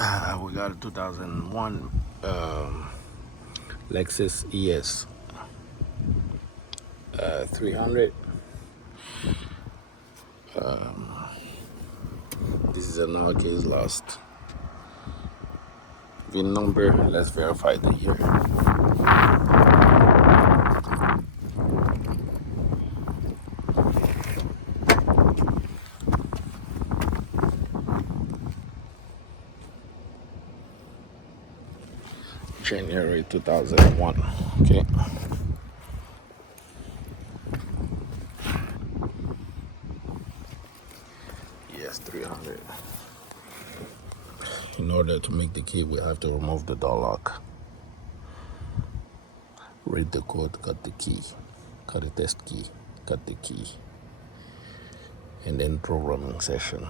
We got a 2001 Lexus ES300. This is an our case lost VIN number. Let's verify the year. January 2001. Okay. ES300. In order to make the key, we have to remove the door lock. Read the code, cut the key, cut the test key, cut the key, and then programming session.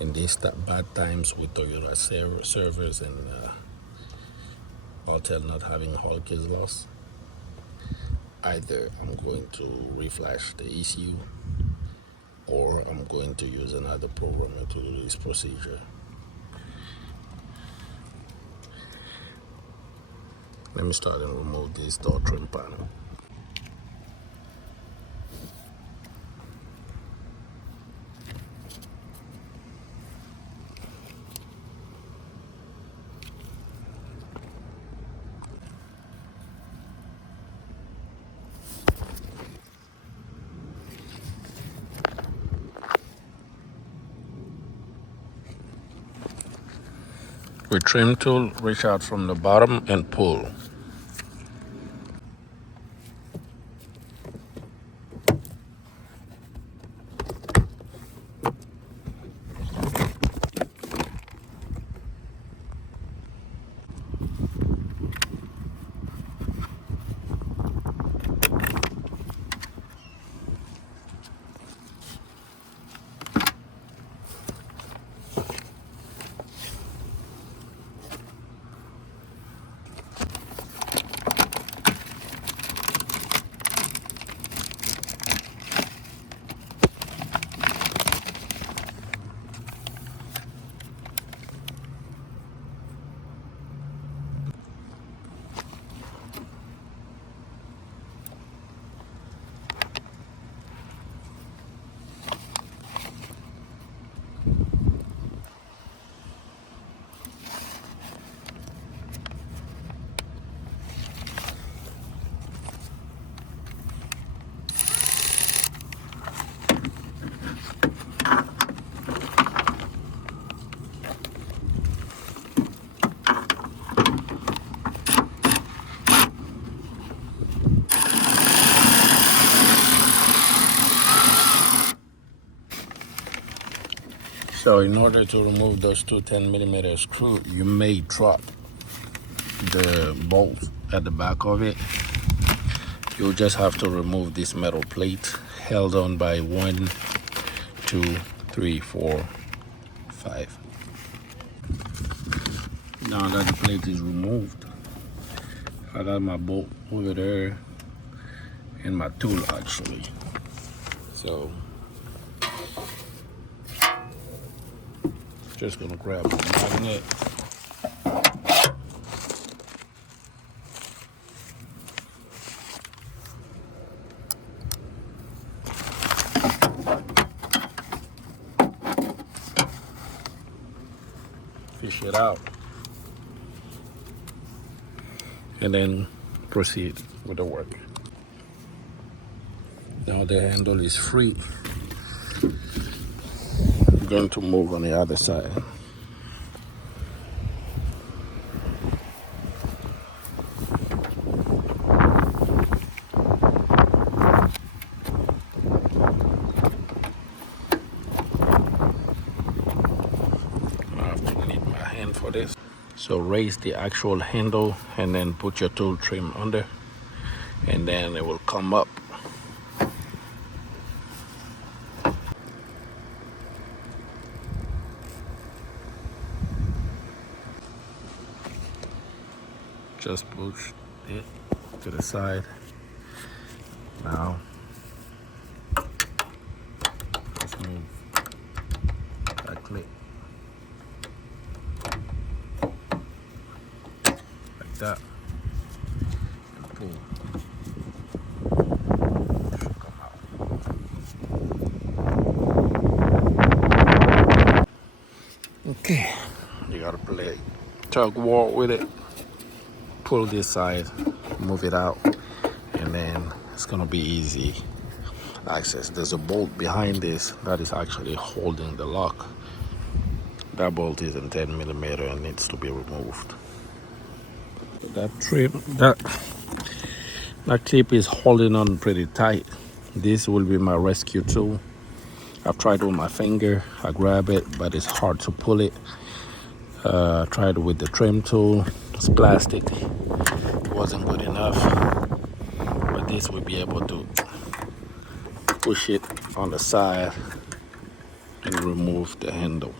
In these bad times with Toyota servers and Altel not having Hall keys lost, either I'm going to reflash the ECU or I'm going to use another programmer to do this procedure. Let me start and remove this door trim panel. With trim tool, reach out from the bottom and pull. So in order to remove those two 10mm screws, you may drop the bolt at the back of it. You'll just have to remove this metal plate held on by 1, 2, 3, 4, 5. Now that the plate is removed, I got my bolt over there and my tool actually. So just gonna grab the magnet. Fish it out. And then proceed with the work. Now the handle is free. I'm going to move on the other side. I have to need my hand for this. So raise the actual handle and then put your tool trim under, and then it will come up. Just push it to the side. Now let's move that and pull. Should come out. Okay, you gotta play tug war with it. Pull this side, move it out, and then it's gonna be easy access. There's a bolt behind this that is actually holding the lock. That bolt is in 10 millimeter and needs to be removed. That trim, that clip is holding on pretty tight. This will be my rescue tool. I've tried with my finger, I grab it, but it's hard to pull it. Tried it with the trim tool, it's plastic. It wasn't good enough, but this will be able to push it on the side and remove the handle.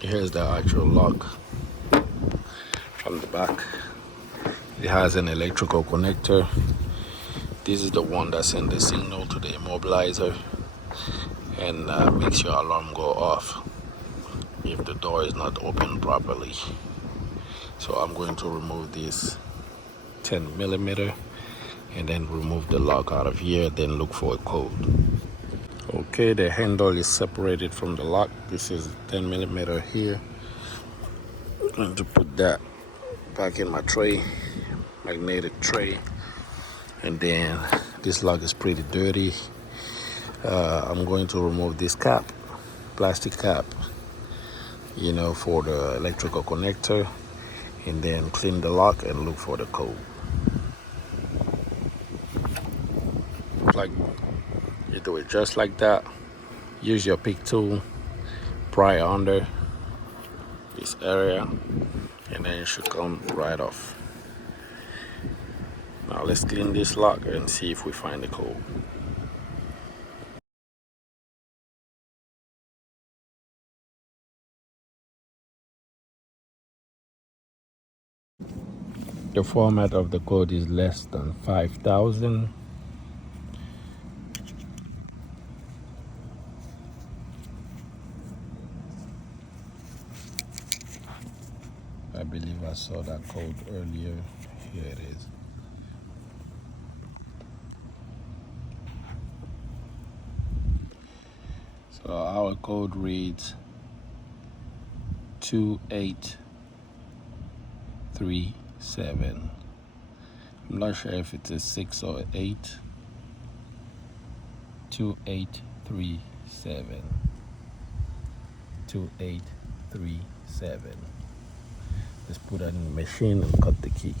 Here's the actual lock from the back. It has an electrical connector. This is the one that sends the signal to the immobilizer and makes your alarm go off if the door is not open properly. So I'm going to remove this 10 millimeter and then remove the lock out of here, then look for a code. Okay, the handle is separated from the lock. This is 10 millimeter here. I'm going to put that back in my tray, magnetic tray. And then this lock is pretty dirty. I'm going to remove this cap, plastic cap, you know, for the electrical connector, and then clean the lock and look for the code. Like, you do it just like that. Use your pick tool, pry under this area, and then it should come right off. Now let's clean this lock and see if we find the code. The format of the code is less than 5,000. I believe I saw that code earlier. Here it is. So our code reads 2837. I'm not sure if it's a 6 or 8. 2837. 2837. Let's put that in the machine and cut the key.